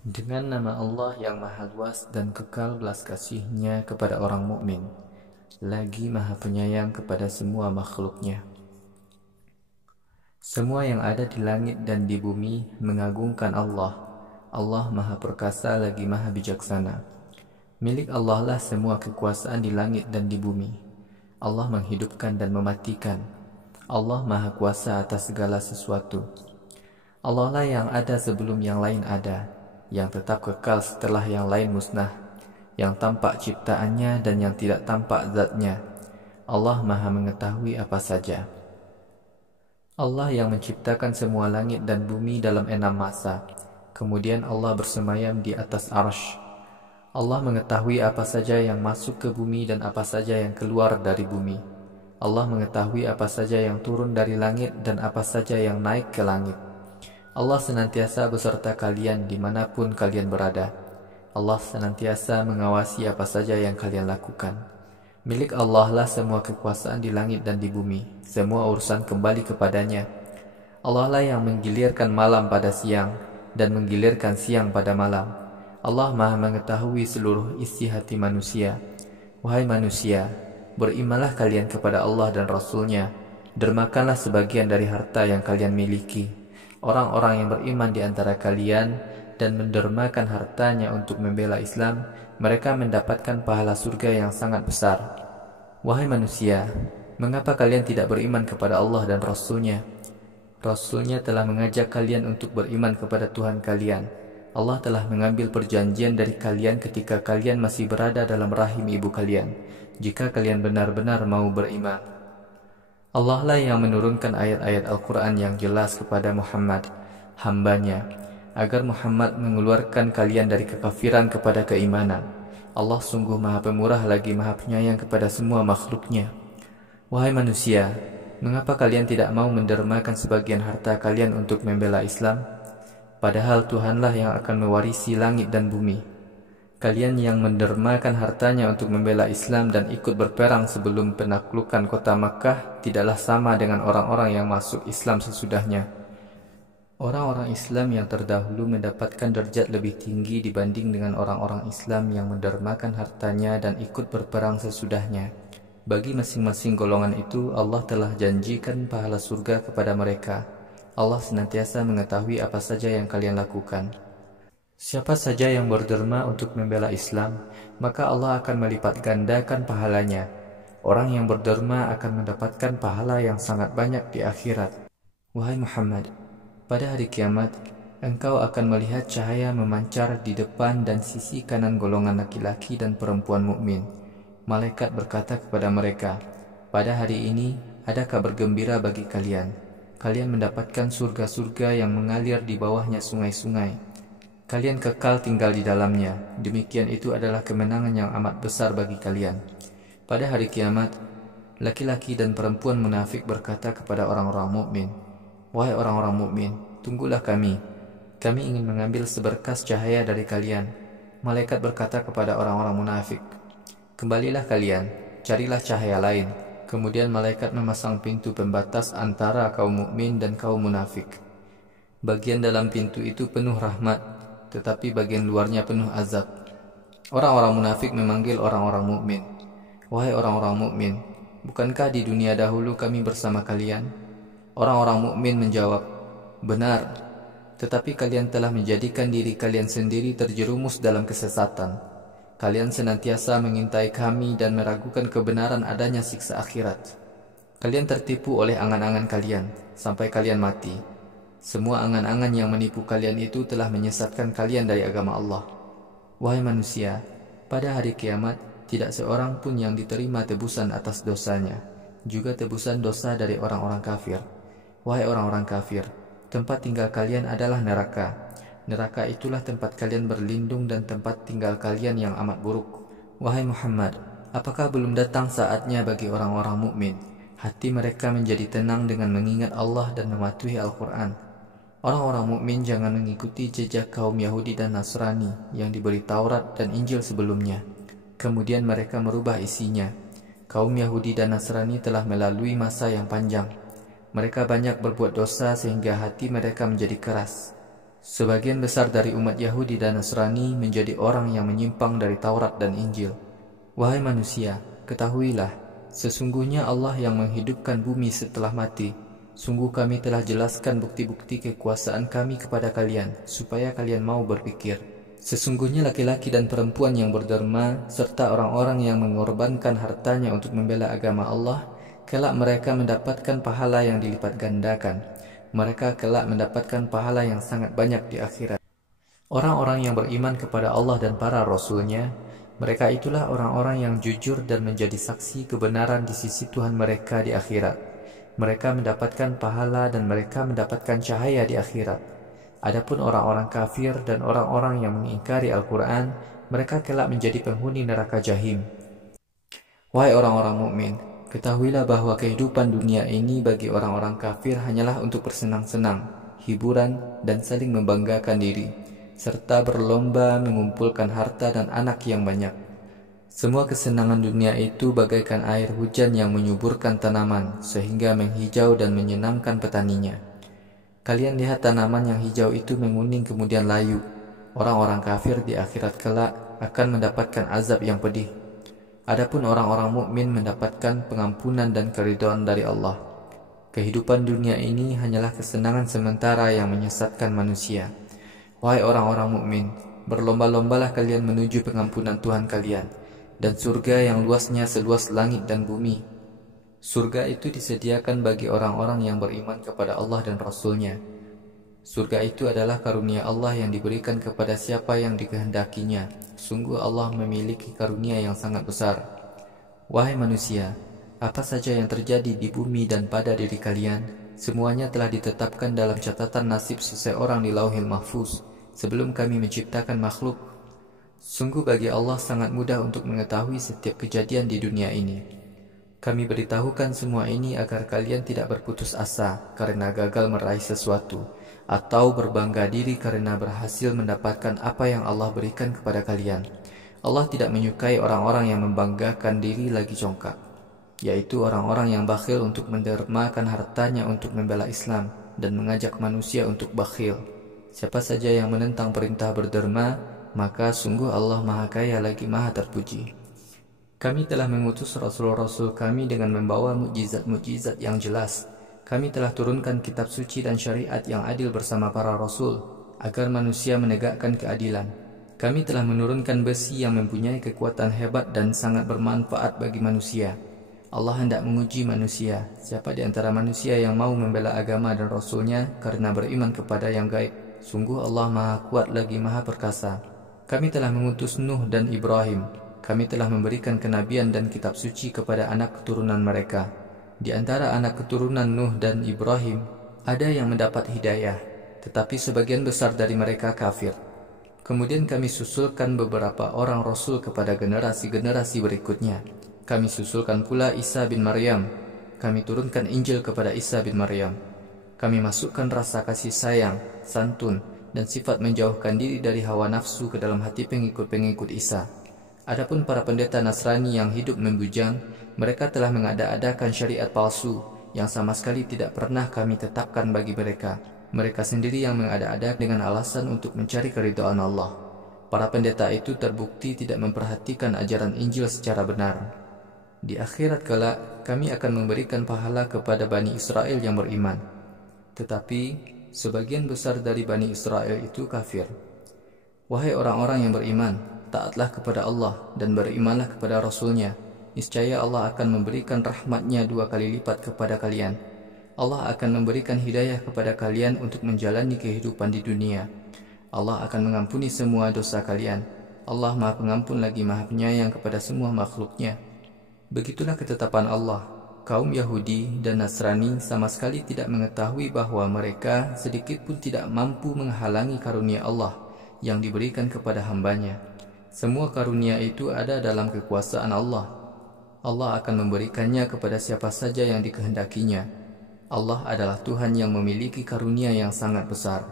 Dengan nama Allah yang Maha Luas dan kekal belas kasih-Nya kepada orang mukmin, lagi Maha Penyayang kepada semua makhluknya. Semua yang ada di langit dan di bumi mengagungkan Allah. Allah Maha Perkasa lagi Maha Bijaksana. Milik Allah lah semua kekuasaan di langit dan di bumi. Allah menghidupkan dan mematikan. Allah Maha Kuasa atas segala sesuatu. Allah lah yang ada sebelum yang lain ada, yang tetap kekal setelah yang lain musnah, yang tampak ciptaannya dan yang tidak tampak zatnya. Allah Maha mengetahui apa saja. Allah yang menciptakan semua langit dan bumi dalam 6 masa. Kemudian Allah bersemayam di atas arsy. Allah mengetahui apa saja yang masuk ke bumi dan apa saja yang keluar dari bumi. Allah mengetahui apa saja yang turun dari langit dan apa saja yang naik ke langit. Allah senantiasa beserta kalian dimanapun kalian berada. Allah senantiasa mengawasi apa saja yang kalian lakukan. Milik Allah lah semua kekuasaan di langit dan di bumi. Semua urusan kembali kepadanya. Allah lah yang menggilirkan malam pada siang dan menggilirkan siang pada malam. Allah Maha mengetahui seluruh isi hati manusia. Wahai manusia, berimanlah kalian kepada Allah dan Rasul-Nya. Dermakanlah sebagian dari harta yang kalian miliki. Orang-orang yang beriman di antara kalian dan mendermakan hartanya untuk membela Islam, mereka mendapatkan pahala surga yang sangat besar. Wahai manusia, mengapa kalian tidak beriman kepada Allah dan Rasul-Nya? Rasul-Nya telah mengajak kalian untuk beriman kepada Tuhan kalian. Allah telah mengambil perjanjian dari kalian ketika kalian masih berada dalam rahim ibu kalian, jika kalian benar-benar mau beriman. Allah lah yang menurunkan ayat-ayat Al-Quran yang jelas kepada Muhammad, hambanya, agar Muhammad mengeluarkan kalian dari kekafiran kepada keimanan. Allah sungguh Maha Pemurah lagi Maha Penyayang kepada semua makhluknya. Wahai manusia, mengapa kalian tidak mau mendermakan sebagian harta kalian untuk membela Islam? Padahal Tuhanlah yang akan mewarisi langit dan bumi. Kalian yang mendermakan hartanya untuk membela Islam dan ikut berperang sebelum penaklukan kota Makkah tidaklah sama dengan orang-orang yang masuk Islam sesudahnya. Orang-orang Islam yang terdahulu mendapatkan derajat lebih tinggi dibanding dengan orang-orang Islam yang mendermakan hartanya dan ikut berperang sesudahnya. Bagi masing-masing golongan itu, Allah telah janjikan pahala surga kepada mereka. Allah senantiasa mengetahui apa saja yang kalian lakukan. Siapa saja yang berderma untuk membela Islam, maka Allah akan melipat gandakan pahalanya. Orang yang berderma akan mendapatkan pahala yang sangat banyak di akhirat. Wahai Muhammad, pada hari kiamat, engkau akan melihat cahaya memancar di depan dan sisi kanan golongan laki-laki dan perempuan mukmin. Malaikat berkata kepada mereka, pada hari ini, adakah bergembira bagi kalian? Kalian mendapatkan surga-surga yang mengalir di bawahnya sungai-sungai. Kalian kekal tinggal di dalamnya. Demikian itu adalah kemenangan yang amat besar bagi kalian. Pada hari kiamat, laki-laki dan perempuan munafik berkata kepada orang-orang mukmin, wahai orang-orang mukmin, tunggulah kami. Kami ingin mengambil seberkas cahaya dari kalian. Malaikat berkata kepada orang-orang munafik, kembalilah kalian, carilah cahaya lain. Kemudian malaikat memasang pintu pembatas antara kaum mukmin dan kaum munafik. Bagian dalam pintu itu penuh rahmat, tetapi bagian luarnya penuh azab. Orang-orang munafik memanggil orang-orang mukmin, wahai orang-orang mukmin, bukankah di dunia dahulu kami bersama kalian? Orang-orang mukmin menjawab, benar, tetapi kalian telah menjadikan diri kalian sendiri terjerumus dalam kesesatan. Kalian senantiasa mengintai kami dan meragukan kebenaran adanya siksa akhirat. Kalian tertipu oleh angan-angan kalian sampai kalian mati. Semua angan-angan yang menipu kalian itu telah menyesatkan kalian dari agama Allah. Wahai manusia, pada hari kiamat tidak seorang pun yang diterima tebusan atas dosanya, juga tebusan dosa dari orang-orang kafir. Wahai orang-orang kafir, tempat tinggal kalian adalah neraka. Neraka itulah tempat kalian berlindung dan tempat tinggal kalian yang amat buruk. Wahai Muhammad, apakah belum datang saatnya bagi orang-orang mukmin hati mereka menjadi tenang dengan mengingat Allah dan mematuhi Al-Quran? Orang-orang mukmin jangan mengikuti jejak kaum Yahudi dan Nasrani yang diberi Taurat dan Injil sebelumnya. Kemudian mereka merubah isinya. Kaum Yahudi dan Nasrani telah melalui masa yang panjang. Mereka banyak berbuat dosa sehingga hati mereka menjadi keras. Sebagian besar dari umat Yahudi dan Nasrani menjadi orang yang menyimpang dari Taurat dan Injil. Wahai manusia, ketahuilah, sesungguhnya Allah yang menghidupkan bumi setelah mati. Sungguh kami telah jelaskan bukti-bukti kekuasaan kami kepada kalian, supaya kalian mau berpikir. Sesungguhnya laki-laki dan perempuan yang berderma, serta orang-orang yang mengorbankan hartanya untuk membela agama Allah, kelak mereka mendapatkan pahala yang dilipat gandakan. Mereka kelak mendapatkan pahala yang sangat banyak di akhirat. Orang-orang yang beriman kepada Allah dan para Rasul-Nya, mereka itulah orang-orang yang jujur dan menjadi saksi kebenaran di sisi Tuhan mereka di akhirat. Mereka mendapatkan pahala dan mereka mendapatkan cahaya di akhirat. Adapun orang-orang kafir dan orang-orang yang mengingkari Al-Quran, mereka kelak menjadi penghuni neraka Jahim. Wahai orang-orang mukmin, ketahuilah bahwa kehidupan dunia ini bagi orang-orang kafir hanyalah untuk bersenang-senang, hiburan, dan saling membanggakan diri, serta berlomba mengumpulkan harta dan anak yang banyak. Semua kesenangan dunia itu bagaikan air hujan yang menyuburkan tanaman, sehingga menghijau dan menyenangkan petaninya. Kalian lihat tanaman yang hijau itu menguning kemudian layu. Orang-orang kafir di akhirat kelak akan mendapatkan azab yang pedih. Adapun orang-orang mukmin mendapatkan pengampunan dan keridhaan dari Allah. Kehidupan dunia ini hanyalah kesenangan sementara yang menyesatkan manusia. Wahai orang-orang mukmin, berlomba-lombalah kalian menuju pengampunan Tuhan kalian dan surga yang luasnya seluas langit dan bumi. Surga itu disediakan bagi orang-orang yang beriman kepada Allah dan Rasul-Nya. Surga itu adalah karunia Allah yang diberikan kepada siapa yang dikehendakinya. Sungguh Allah memiliki karunia yang sangat besar. Wahai manusia, apa saja yang terjadi di bumi dan pada diri kalian, semuanya telah ditetapkan dalam catatan nasib seseorang di Lauhil Mahfuz sebelum kami menciptakan makhluk. Sungguh bagi Allah sangat mudah untuk mengetahui setiap kejadian di dunia ini. Kami beritahukan semua ini agar kalian tidak berputus asa karena gagal meraih sesuatu, atau berbangga diri karena berhasil mendapatkan apa yang Allah berikan kepada kalian. Allah tidak menyukai orang-orang yang membanggakan diri lagi congkak, yaitu orang-orang yang bakhil untuk mendermakan hartanya untuk membela Islam dan mengajak manusia untuk bakhil. Siapa saja yang menentang perintah berderma, maka sungguh Allah Maha Kaya lagi Maha Terpuji. Kami telah mengutus Rasul-Rasul kami dengan membawa mukjizat-mukjizat yang jelas. Kami telah turunkan kitab suci dan syariat yang adil bersama para Rasul, agar manusia menegakkan keadilan. Kami telah menurunkan besi yang mempunyai kekuatan hebat dan sangat bermanfaat bagi manusia. Allah hendak menguji manusia, siapa di antara manusia yang mau membela agama dan Rasul-Nya karena beriman kepada yang gaib. Sungguh Allah Maha Kuat lagi Maha Perkasa. Kami telah mengutus Nuh dan Ibrahim. Kami telah memberikan kenabian dan kitab suci kepada anak keturunan mereka. Di antara anak keturunan Nuh dan Ibrahim, ada yang mendapat hidayah, tetapi sebagian besar dari mereka kafir. Kemudian kami susulkan beberapa orang Rasul kepada generasi-generasi berikutnya. Kami susulkan pula Isa bin Maryam. Kami turunkan Injil kepada Isa bin Maryam. Kami masukkan rasa kasih sayang, santun, dan sifat menjauhkan diri dari hawa nafsu ke dalam hati pengikut-pengikut Isa. Adapun para pendeta Nasrani yang hidup membujang, mereka telah mengada-adakan syariat palsu yang sama sekali tidak pernah kami tetapkan bagi mereka. Mereka sendiri yang mengada-ada dengan alasan untuk mencari keridhaan Allah. Para pendeta itu terbukti tidak memperhatikan ajaran Injil secara benar. Di akhirat kelak, kami akan memberikan pahala kepada Bani Israel yang beriman. Tetapi, sebagian besar dari Bani Israel itu kafir. Wahai orang-orang yang beriman, taatlah kepada Allah dan berimanlah kepada Rasul-Nya. Niscaya Allah akan memberikan rahmat-Nya 2 kali lipat kepada kalian. Allah akan memberikan hidayah kepada kalian untuk menjalani kehidupan di dunia. Allah akan mengampuni semua dosa kalian. Allah Maha Pengampun lagi Maha Penyayang kepada semua makhluk-Nya. Begitulah ketetapan Allah. Kaum Yahudi dan Nasrani sama sekali tidak mengetahui bahwa mereka sedikit pun tidak mampu menghalangi karunia Allah yang diberikan kepada hambanya. Semua karunia itu ada dalam kekuasaan Allah. Allah akan memberikannya kepada siapa saja yang dikehendakinya. Allah adalah Tuhan yang memiliki karunia yang sangat besar.